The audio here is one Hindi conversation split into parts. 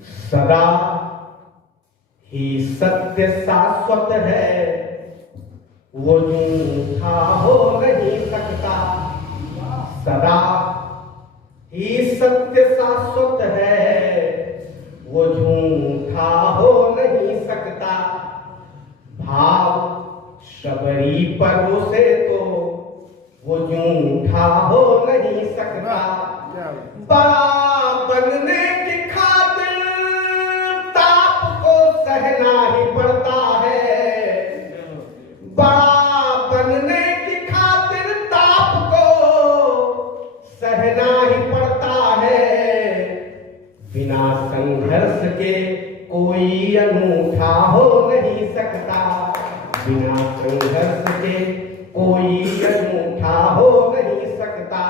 सदा ही सत्य शाश्वत है, वो झूठा हो नहीं सकता। सदा ही सत्य शाश्वत है, वो झूठा हो नहीं सकता। भाव शबरी परोसे तो वो झूठा हो नहीं सकता। बड़ा बनने की खातिर ताप को सहना ही पड़ता है। बड़ा बनने की खातिर ताप को सहना ही पड़ता है। बिना संघर्ष के कोई अनूठा हो नहीं सकता। बिना संघर्ष के कोई अनूठा हो नहीं सकता।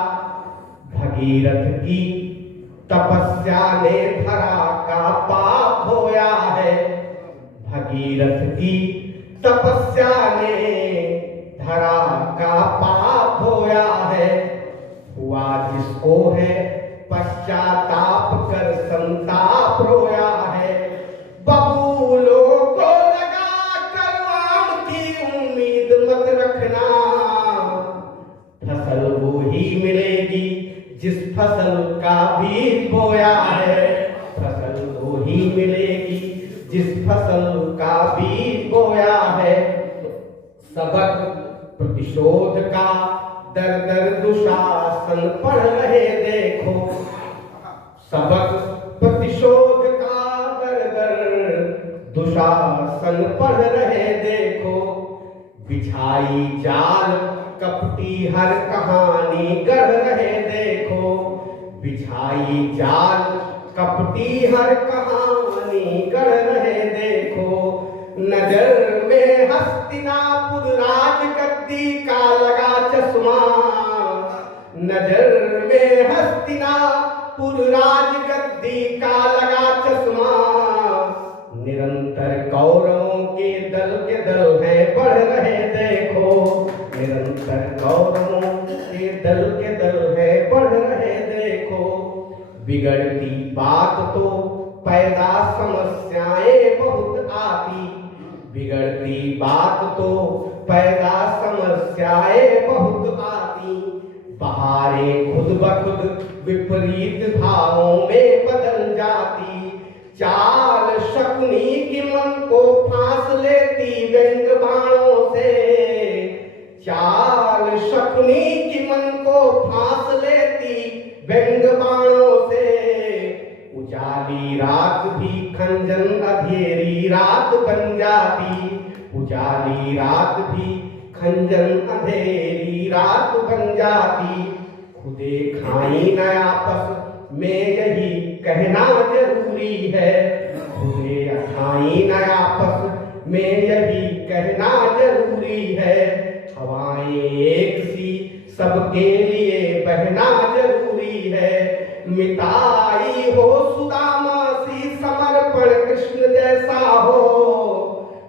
भगीरथ की तपस्या ने धरा का पाप धोया है। भगीरथ की तपस्या ने धरा का पाप धोया है। हुआ जिसको है पश्चाताप कर संताप रोया है। बबूलों को लगा कर आम की उम्मीद मत रखना। फसल वो ही मिलेगी जिस फसल का बीज बोया है। फसल वो ही मिलेगी जिस फसल का बीज बोया है। सबक प्रतिशोध का दर दर दुशासन पढ़ रहे देखो। सबक प्रतिशोध का दर दर दुशासन पढ़ रहे देखो। बिछाई जाल कपटी हर कहानी गढ़ रहे देखो। बिछाई जाल कपटी हर कहानी गढ़ रहे देखो। नजर में हस्तिनापुर राजगद्दी का लगा चश्मा। नजर में हस्तिनापुर राजगद्दी का लगा चश्मा। निरंतर कौरवों के दल हैं बढ़ रहे देखो। निरंतर कौरवों के दल हैं बढ़ रहे देखो। बिगड़ती बात तो पैदा समस्याएं बहुत आती। बिगड़ती बात तो पैदा समस्याएं बहुत आती। बहारें खुद ब खुद विपरीत भावों में बदल जाती। चाल शकुनी की मन को फांस लेती व्यंग बाणों से। चाल शकुनी की मन को फांस लेती व्यंग बाणों से। उजाली रात भी खंजन अंधेरी रात बन जाती। उजाली रात भी खंजन अंधेरी रात बन जाती। खुदे खाई न आपस में यही कहना जरूरी है। खुदे खाई न आपस में यही कहना जरूरी है। हवाएं एक सी सबके लिए बहना जरूरी है। मिताई हो सुदामा सी समर्पण कृष्ण जैसा हो।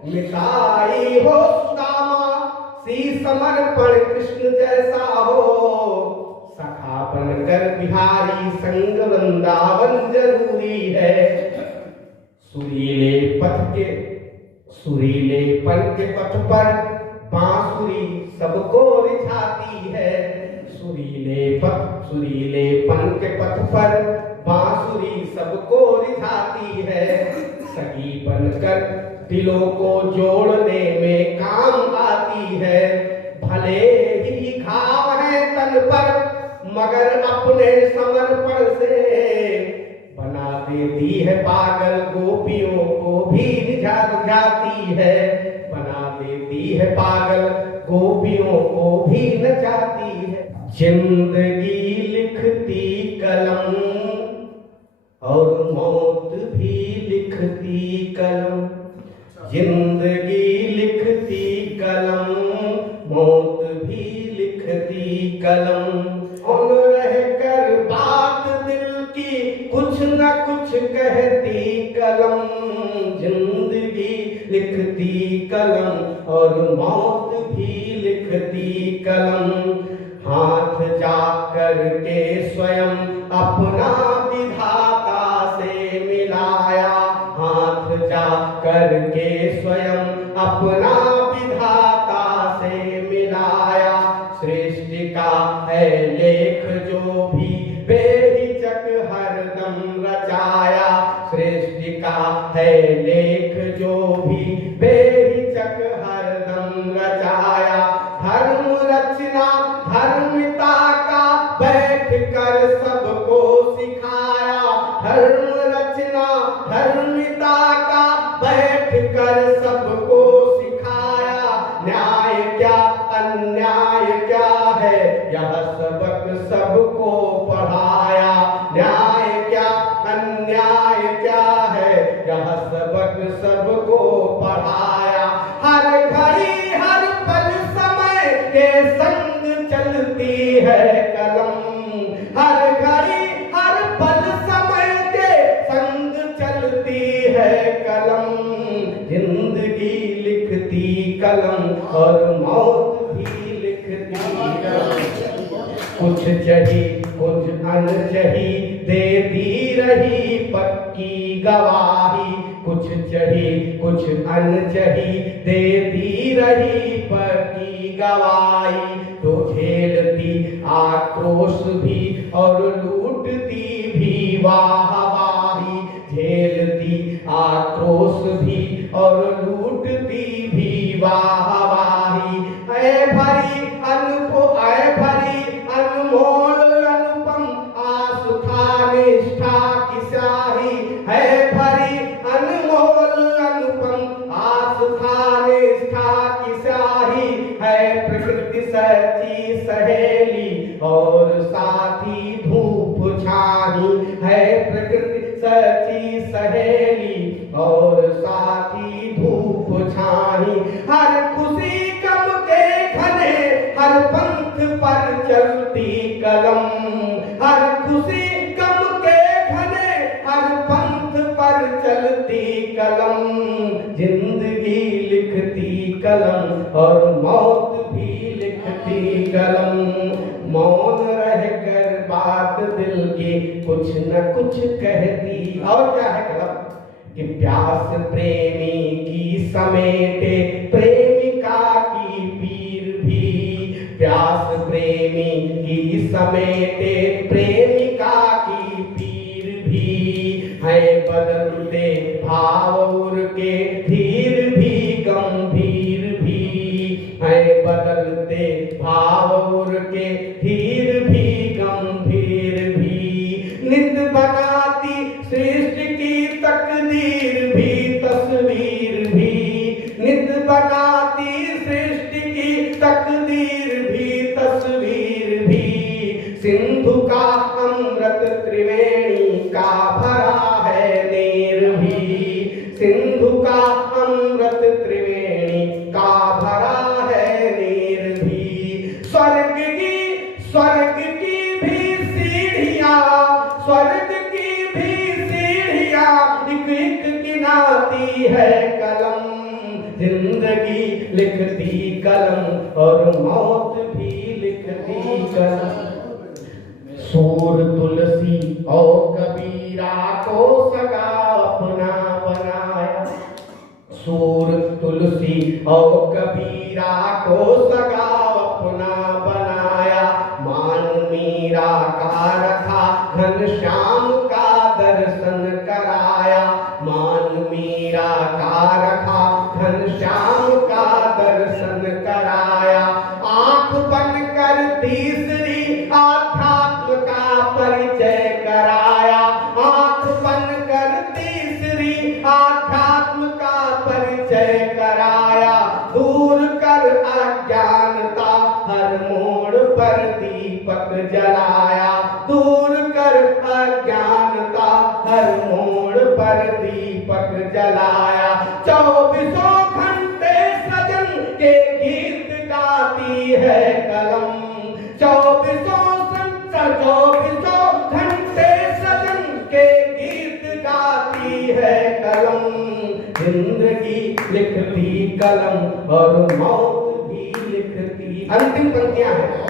मिताई हो सुदामा सी समर्पण कृष्ण जैसा हो। सखा बनकर बिहारी संग वृंदावन जरूरी है। सुरीलेपन के पथ पर बांसुरी सबको रिझाती है। सुरीलेपन के पथ पर बांसुरी सबको रिझाती है। सखी बनकर दिलों को जोड़ने में काम आती है। भले ही घाव है तन पर मगर अपने समर्पण से बना देती है पागल। गोपियों को भी रिझाती है। बना देती है पागल गोपियों को भी नचाती है। जिंदगी लिखती कलम और मौत भी लिखती कलम। जिंदगी लिखती कलम मौत भी लिखती कलम। उन रहकर बात दिल की कुछ न कुछ कहती कलम। जिंदगी लिखती कलम और मौत भी लिखती कलम। हाथ जा कर के स्वयं अपना विधाता से मिला। रचाया, हाथ जा करके स्वयं अपना विधाता से मिलाया। सृष्टि का है लेख जो भी बेहिचक हरदम रचाया, सृष्टि का है लेख जो भी बेहिचक हरदम रचाया। धर्म रचना धर्मिता का बैठ कर सबको सिखाया, धर्म रचना धर्मिता का बैठ कर सबको सिखाया। न्याय क्या अन्याय क्या है यह सबक सबको पढ़ाया, न्याय क्या अन्याय क्या है यह सबक सबको पढ़ाया। हर घड़ी हर पल समय के संग चलती है कलम, हर घड़ी हर पल समय के संग चलती है कलम। जिंदगी लिखती कलम और मौत भी लिखती कलम। कुछ चही कुछ अनचही देती रही पक्की गवाही, कुछ चही कुछ अनचही देती रही पक्की गवाही। तो झेलती आक्रोश भी और लूटती भी वाहवाही, झेलती आक्रोश भी और लूटती भी वाहवाही। ऐ भरी अनमोल अनुपम आस्था निष्ठा की स्याही, है भरी अनमोल अनुपम आस्था निष्ठा की स्याही। है प्रकृति सच्ची सहेली और साथी धूप छाही, है प्रकृति सच्ची सहेली और साथी धूप छाही। हर खुशी गम के घने हर पंथ पर चलती कलम, हर खुशी गम के घने हर पंथ पर चलती कलम। जिंदगी लिखती कलम और मौत भी लिखती कलम। मौन रहकर बात दिल की कुछ न कुछ कहती। और क्या है कलम कि प्यास प्रेमी की समेटे प्रेमिका की पीर भी, प्यास प्रेमी की समेटे प्रेमिका की पीर भी। है बदलते भाव के धीर भी गंभीर भी, है बदलते भाव के धीर भी गंभीर भी। नित बनाती सृष्टि की तकदीर भी तस्वीर भी, नित बनाती सृष्टि की तकदीर भी तस्वीर भी। सिंधु का अमृत त्रिवेणी का भरा है नीर भी, सिंधु का अमृत त्रिवेणी का भरा है नीर भी। स्वर्ग की भी सीढ़ियां, स्वर्ग की भी सीढ़ियां एक एक गिनाती है कलम। जिंदगी लिखती कलम और मौत भी लिखती कलम। सूर तुलसी और कबीरा को सगा अपना बनाया, सूर तुलसी और कबीरा को सगा अपना बनाया। मान मीरा का रखा घनश्याम का दर्शन कराया, मान मीरा का रखा घनश्याम का दर्शन कराया। आंख बंद कर तीसरी आध्यात्म का परिचय कराया, आंख बंद कर तीसरी आध्यात्म का परिचय कराया। दूर कर अज्ञानता हर मोड़ पर दीपक जलाया, दूर कर अज्ञानता हर मोड़ पर दीपक जलाया। 24 घंटे सजन के गीत गाती है कलम, 24 घंटे सजन के गीत गाती है कलम। जिंदगी लिखती कलम और मौत भी लिखती। अंतिम पंक्तियां हैं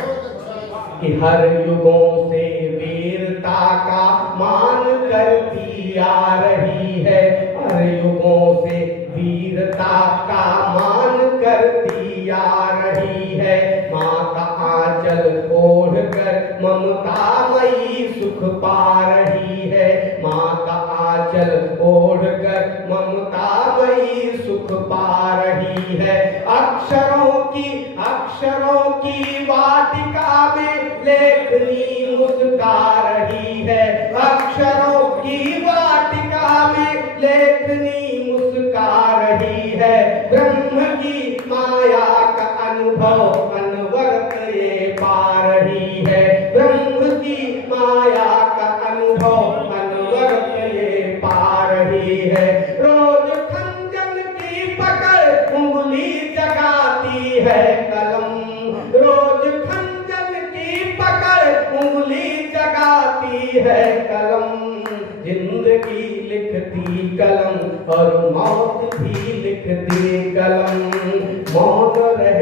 कि हर युगों से वीरता का मान करती आ रही है, हर युगों से वीरता का मान करती आ रही है। माँ का आंचल ओढ़ कर ममतामयी सुख पा रही है, माँ का आंचल ओढ़ कर ममतामयी सुख पा रही है। अक्षरों की वाटिका में लेखनी मुस्का रही है, अक्षरों की वाटिका में लेखनी मुस्का रही है। ब्रह्म की माया का अनुभव अनवरत ये पा रही है, ब्रह्म की माया का अनुभव अनवरत ये पा रही है। रोज खंजर की पकड़ उंगली जगाती है कलम, रोज खंजर की पकड़ उंगली जगाती है कलम। जिंदगी लिखती कलम और मौत भी लिखती कलम, मौन रह